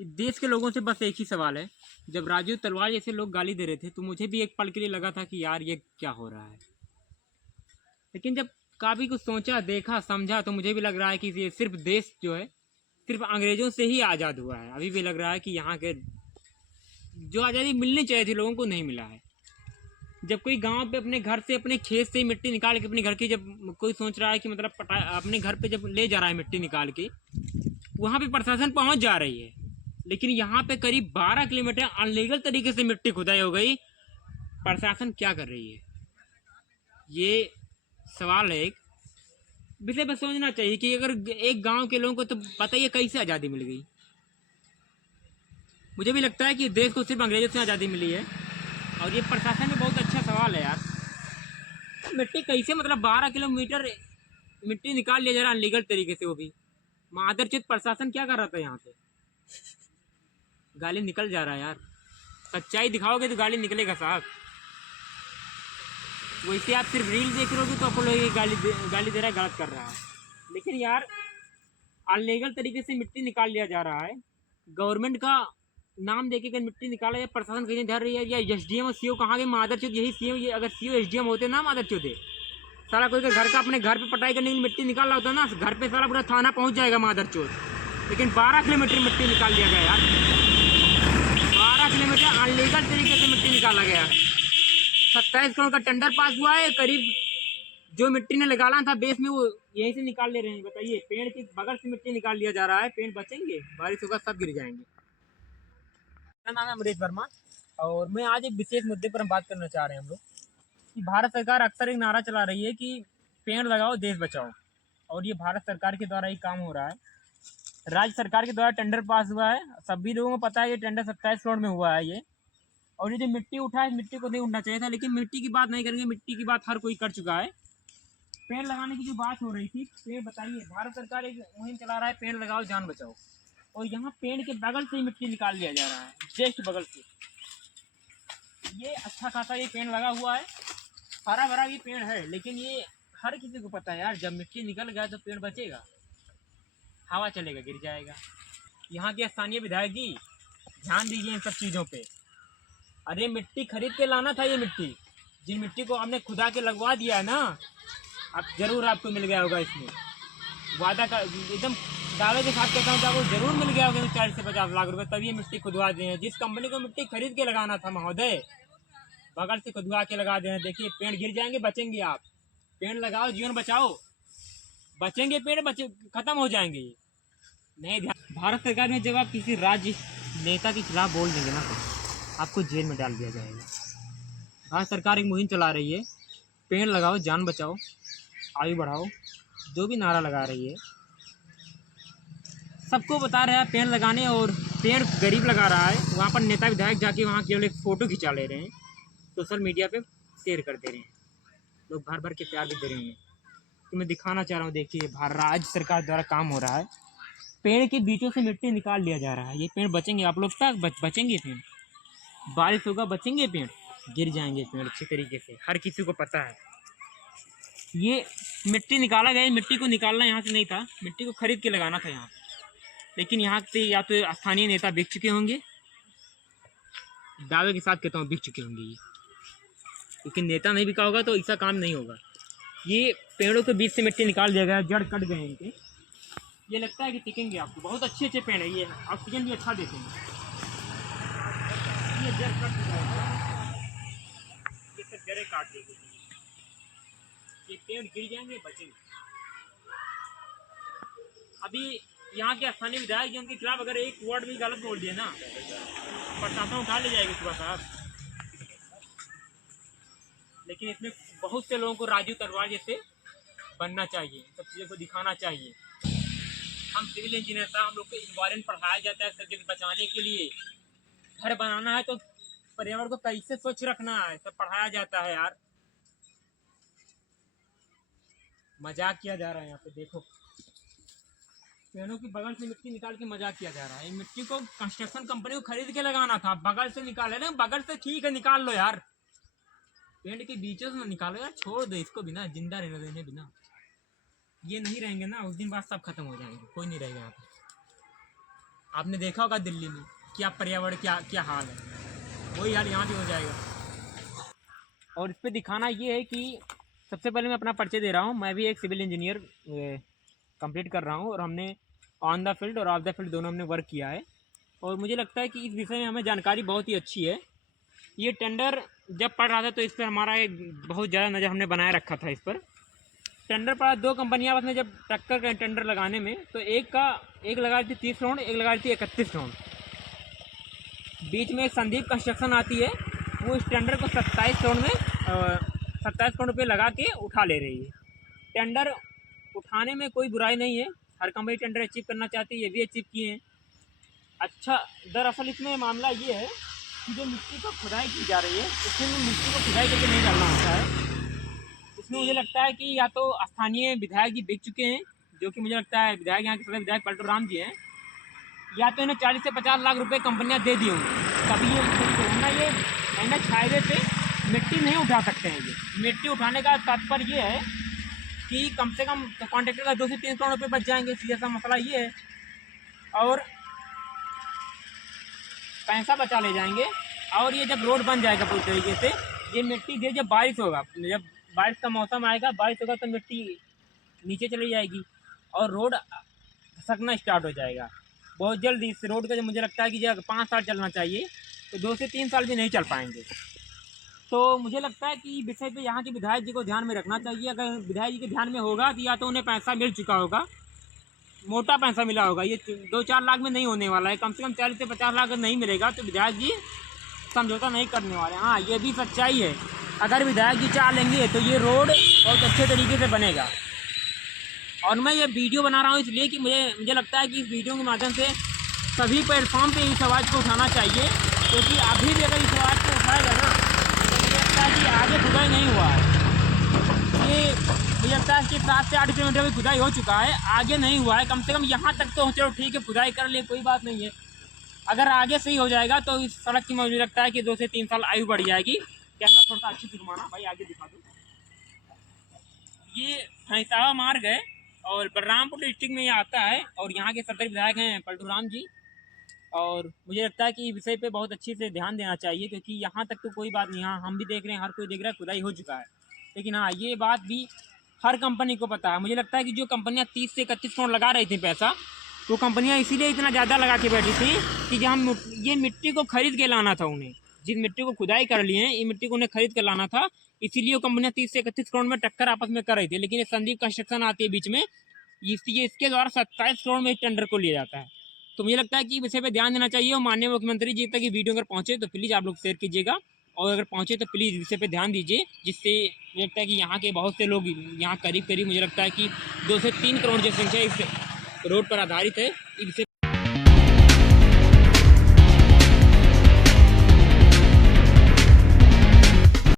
देश के लोगों से बस एक ही सवाल है। जब राजू तलवार जैसे लोग गाली दे रहे थे तो मुझे भी एक पल के लिए लगा था कि यार ये क्या हो रहा है, लेकिन जब काफ़ी कुछ सोचा, देखा, समझा तो मुझे भी लग रहा है कि ये सिर्फ देश जो है सिर्फ अंग्रेज़ों से ही आज़ाद हुआ है। अभी भी लग रहा है कि यहाँ के जो आज़ादी मिलनी चाहिए थी लोगों को नहीं मिला है। जब कोई गांव पे अपने घर से, अपने खेत से मिट्टी निकाल के अपने घर की, जब कोई सोच रहा है कि मतलब अपने घर पे जब ले जा रहा है मिट्टी निकाल के, वहाँ पे प्रशासन पहुँच जा रही है, लेकिन यहाँ पे करीब 12 किलोमीटर अनलीगल तरीके से मिट्टी खुदाई हो गई। प्रशासन क्या कर रही है, ये सवाल है। एक विषय पर सोचना चाहिए कि अगर एक गांव के लोगों को तो पता ही है कैसे आज़ादी मिल गई। मुझे भी लगता है कि देश को सिर्फ अंग्रेजों से आज़ादी मिली है, और ये प्रशासन में बहुत अच्छा सवाल है यार। मिट्टी कैसे, मतलब 12 किलोमीटर मिट्टी निकाल लिया जा रहा है अनलीगल तरीके से, वो भी मादरचोद प्रशासन क्या कर रहा था यहाँ पे। गाली निकल जा रहा है यार, सच्चाई दिखाओगे तो गाली निकलेगा साहब। वैसे आप सिर्फ रील देख रहे हो तो आपको लोग गाली दे रहा है, गलत कर रहा है, लेकिन यार अनलीगल तरीके से मिट्टी निकाल लिया जा रहा है। गवर्नमेंट का नाम देके अगर मिट्टी निकाला जाए, प्रशासन कहीं धर रही है, या एसडीएम और सीओ कहाँ के, मादरचोद यही सीओ, ये अगर सीओ एसडीएम होते ना मादरचोद है सारा। कोई घर का अपने घर पे पटाई करने के लिए मिट्टी निकाल रहा होता ना, घर पे सारा पूरा थाना पहुंच जाएगा मादरचोद। लेकिन 12 किलोमीटर मिट्टी निकाल लिया गया यार, 12 किलोमीटर अनलीगल तरीके से मिट्टी निकाला गया। 27 करोड़ का टेंडर पास हुआ है, करीब जो मिट्टी ने लगाना था बेस में वो यहीं से निकाल ले रहे हैं। बताइए, पेड़ के बगल से मिट्टी निकाल लिया जा रहा है। पेड़ बचेंगे? बारिश होगा सब गिर जाएंगे। मेरा नाम है अमरीश वर्मा, और मैं आज एक विशेष मुद्दे पर हम बात करना चाह रहे हैं। हम लोग कि भारत सरकार अक्सर एक नारा चला रही है कि पेड़ लगाओ देश बचाओ, और ये भारत सरकार के द्वारा ही काम हो रहा है। राज्य सरकार के द्वारा टेंडर पास हुआ है, सभी लोगों को पता है ये टेंडर 27 करोड़ में हुआ है ये। और ये जो मिट्टी उठा है, मिट्टी को नहीं उठना चाहिए था, लेकिन मिट्टी की बात नहीं करेंगे, मिट्टी की बात हर कोई कर चुका है। पेड़ लगाने की जो बात हो रही थी, पेड़ बताइए, भारत सरकार एक मुहिम चला रहा है पेड़ लगाओ जान बचाओ, और यहाँ पेड़ के बगल से ही मिट्टी निकाल लिया जा रहा है, जस्ट बगल से। ये अच्छा खासा ये पेड़ लगा हुआ है, हरा भरा ये पेड़ है, लेकिन ये हर किसी को पता है यार, जब मिट्टी निकल गया तो पेड़ बचेगा, हवा चलेगा गिर जाएगा। यहाँ के स्थानीय विधायक जी ध्यान दीजिए इन सब चीज़ों पे। अरे मिट्टी खरीद के लाना था, ये मिट्टी जिन मिट्टी को आपने खुदा के लगवा दिया है ना, अब जरूर आपको मिल गया होगा। इसमें वादा का एकदम दावे के साथ कहता हूँ कि आपको जरूर मिल गया होगा 40 से 50 लाख रुपए, तभी ये मिट्टी खुदवा दिए हैं। जिस कंपनी को मिट्टी खरीद के लगाना था महोदय, बगल से खुदवा के लगा दे। देखिए पेड़ गिर जाएंगे, बचेंगे आप। पेड़ लगाओ, जीवन बचाओ, बचेंगे पेड़, बचे खत्म हो जाएंगे ये। नहीं ध्यान, भारत सरकार में जब आप किसी राज्य नेता के खिलाफ बोल देंगे ना तो आपको जेल में डाल दिया जाएगा। भारत सरकार एक मुहिम चला रही है, पेड़ लगाओ जान बचाओ आयु बढ़ाओ, जो भी नारा लगा रही है, सबको बता रहा है पेड़ लगाने, और पेड़ गरीब लगा रहा है। वहाँ पर नेता विधायक जाके वहाँ केवल एक फ़ोटो खिंचा ले रहे हैं, सोशल मीडिया पे शेयर कर दे रहे हैं, लोग भर भर के प्यार भी दे रहे हैं। तो मैं दिखाना चाह रहा हूँ, देखिए राज्य सरकार द्वारा काम हो रहा है, पेड़ के बीचों से मिट्टी निकाल लिया जा रहा है। ये पेड़ बचेंगे, आप लोग तक बचेंगे पेड़, बारिश होगा बचेंगे पेड़, गिर जाएंगे पेड़ अच्छे तरीके से, हर किसी को पता है। ये मिट्टी निकाला गया, मिट्टी को निकालना यहाँ से नहीं था, मिट्टी को खरीद के लगाना था यहाँ पे, लेकिन यहाँ से या तो स्थानीय नेता बिक चुके होंगे, दावे के साथ कहता हूँ बिक चुके होंगे ये, लेकिन नेता नहीं बिका होगा तो ऐसा काम नहीं होगा। ये पेड़ों के बीच से मिट्टी निकाल दिया गया, जड़ कट गए इनके। ये लगता है कि टिकेंगे आपको, बहुत अच्छे अच्छे पेड़ है ये, ऑक्सीजन भी अच्छा देते हैं। ये जड़ कट चुका है, ये सब जड़ें काट देंगे, ये पेड़ गिर जाएंगे, बचेंगे। अभी यहाँ के स्थानीय विधायक उनके खिलाफ अगर एक वर्ड भी गलत बोल दिए ना, प्रशासन उठा ले जाएगी सुबह साहब। लेकिन इसमें बहुत से लोगों को राजू तलवार जैसे बनना चाहिए, सब चीज़ों को दिखाना चाहिए। हम सिविल इंजीनियर था, हम लोग को इन्वायरमेंट पढ़ाया जाता है सब्जेक्ट बचाने के लिए। घर बनाना है तो पर्यावरण को कैसे स्वच्छ रखना है, सब पढ़ाया जाता है यार। मजाक किया जा रहा है यहाँ पे, देखो पेड़ों की बगल से मिट्टी निकाल के मजाक किया जा रहा है। मिट्टी को कंस्ट्रक्शन कंपनी को खरीद के लगाना था, बगल से निकाले ना, बगल से ठीक है निकाल लो यार, पेड़ के बीचों से निकालो यार, छोड़ दो इसको बिना जिंदा रहने देने बिना। ये नहीं रहेंगे ना, उस दिन बाद सब खत्म हो जाएंगे, कोई नहीं रहेगा यहाँ पे। आपने देखा होगा दिल्ली में क्या पर्यावरण क्या क्या हाल है, वही हाल यहाँ भी हो जाएगा। और इस पर दिखाना ये है कि सबसे पहले मैं अपना परिचय दे रहा हूँ, मैं भी एक सिविल इंजीनियर कंप्लीट कर रहा हूँ और हमने ऑन द फील्ड और ऑफ द फील्ड दोनों हमने वर्क किया है। और मुझे लगता है कि इस विषय में हमें जानकारी बहुत ही अच्छी है। ये टेंडर जब पड़ रहा था तो इस पर हमारा एक बहुत ज़्यादा नज़र हमने बनाए रखा था। इस पर टेंडर पड़ा, दो कंपनियां आपस में जब टक्कर गए टेंडर लगाने में, तो एक लगा रही थी 30 राउंड, एक लगा रही थी 31 राउंड। बीच में संदीप कंस्ट्रक्शन आती है, वो इस टेंडर को 27 राउंड में 27 करोड़ रुपये लगा के उठा ले रही है। टेंडर उठाने में कोई बुराई नहीं है, हर कंपनी टेंडर अचीव करना चाहती है, ये भी अचीव किए हैं। अच्छा, दरअसल इसमें मामला ये है कि जो मिट्टी को खुदाई की जा रही है, उसमें मिट्टी को खुदाई करके नहीं डालना होता है। इसमें मुझे लगता है कि या तो स्थानीय विधायक जी बिक चुके हैं, जो कि मुझे लगता है विधायक यहाँ के सदस्य विधायक पलटू राम जी हैं, या तो इन्हें 40 से 50 लाख रुपए कंपनियां दे दी होंगी, तभी ये वरना ये NH हाईवे पे मिट्टी नहीं उठा सकते हैं। ये मिट्टी उठाने का तात्पर्य ये है कि कम से कम कॉन्ट्रैक्टर का 2 से 3 करोड़ रुपये बच जाएंगे, सीधा सा मसला ये है। और पैसा बचा ले जाएंगे। और ये जब रोड बन जाएगा पूरी तरीके से, ये मिट्टी धीरे जब बारिश होगा, जब बारिश का मौसम आएगा, बारिश होगा तो मिट्टी नीचे चली जाएगी और रोड धसकना स्टार्ट हो जाएगा बहुत जल्दी। इस रोड का जो मुझे लगता है कि जब 5 साल चलना चाहिए तो 2 से 3 साल भी नहीं चल पाएंगे। तो मुझे लगता है कि विषय पे यहाँ के विधायक जी को ध्यान में रखना चाहिए। अगर विधायक जी के ध्यान में होगा तो या तो उन्हें पैसा मिल चुका होगा, मोटा पैसा मिला होगा, ये 2-4 लाख में नहीं होने वाला है, कम से कम 40 से 50 लाख अगर नहीं मिलेगा तो विधायक जी समझौता नहीं करने वाले। हाँ, ये भी सच्चाई है, अगर विधायक जी चाह लेंगे तो ये रोड बहुत अच्छे तरीके से बनेगा। और मैं ये वीडियो बना रहा हूँ इसलिए कि मुझे लगता है कि इस वीडियो के माध्यम से सभी प्लेटफॉर्म पे इस आवाज़ को उठाना चाहिए, क्योंकि अभी भी अगर इस आवाज़ को उठाएगा ना तो मुझे लगता है कि आगे खुदाई नहीं हुआ है। ये मुझे लगता है कि 7 से 8 किलोमीटर की खुदाई हो चुका है, आगे नहीं हुआ है। कम से कम यहाँ तक तो चलो ठीक है, खुदाई कर ले, कोई बात नहीं है। अगर आगे सही हो जाएगा तो इस सड़क की मुझे लगता है कि 2 से 3 साल आयु बढ़ जाएगी। कैमरा थोड़ा सा अच्छी से घुमाना भाई, आगे दिखा दो। ये भैंसावा मार्ग है और बलरामपुर डिस्ट्रिक्ट में ये आता है और यहाँ के सदस्य विधायक हैं पलटू राम जी। और मुझे लगता है कि इस विषय पे बहुत अच्छे से ध्यान देना चाहिए, क्योंकि यहाँ तक तो कोई बात नहीं, हाँ हम भी देख रहे हैं, हर कोई देख रहा है, खुदाई हो चुका है। लेकिन हाँ, ये बात भी हर कंपनी को पता है। मुझे लगता है कि जो कंपनियाँ 30 से 31 करोड़ लगा रही थी पैसा, वो कंपनियाँ इसीलिए इतना ज़्यादा लगा के बैठी थी कि जब हम ये मिट्टी को खरीद के लाना था उन्हें, जिस मिट्टी को खुदाई कर लिए हैं, ये मिट्टी को उन्हें खरीद कर लाना था, इसीलिए वो कंपनियाँ 30 से 31 करोड़ में टक्कर आपस में कर रही थी। लेकिन ये संदीप कंस्ट्रक्शन आती है बीच में, इसके द्वारा 27 करोड़ में इस टेंडर को लिया जाता है। तो मुझे लगता है कि विषय पे ध्यान देना चाहिए और माननीय मुख्यमंत्री जी तक ये वीडियो अगर पहुँचे तो प्लीज़ आप लोग शेयर कीजिएगा, और अगर पहुँचे तो प्लीज़ विषय पे ध्यान दीजिए, जिससे मुझे लगता है कि यहाँ के बहुत से लोग यहाँ करीब मुझे लगता है कि 2 से 3 करोड़ जनसंख्या इस रोड पर आधारित है।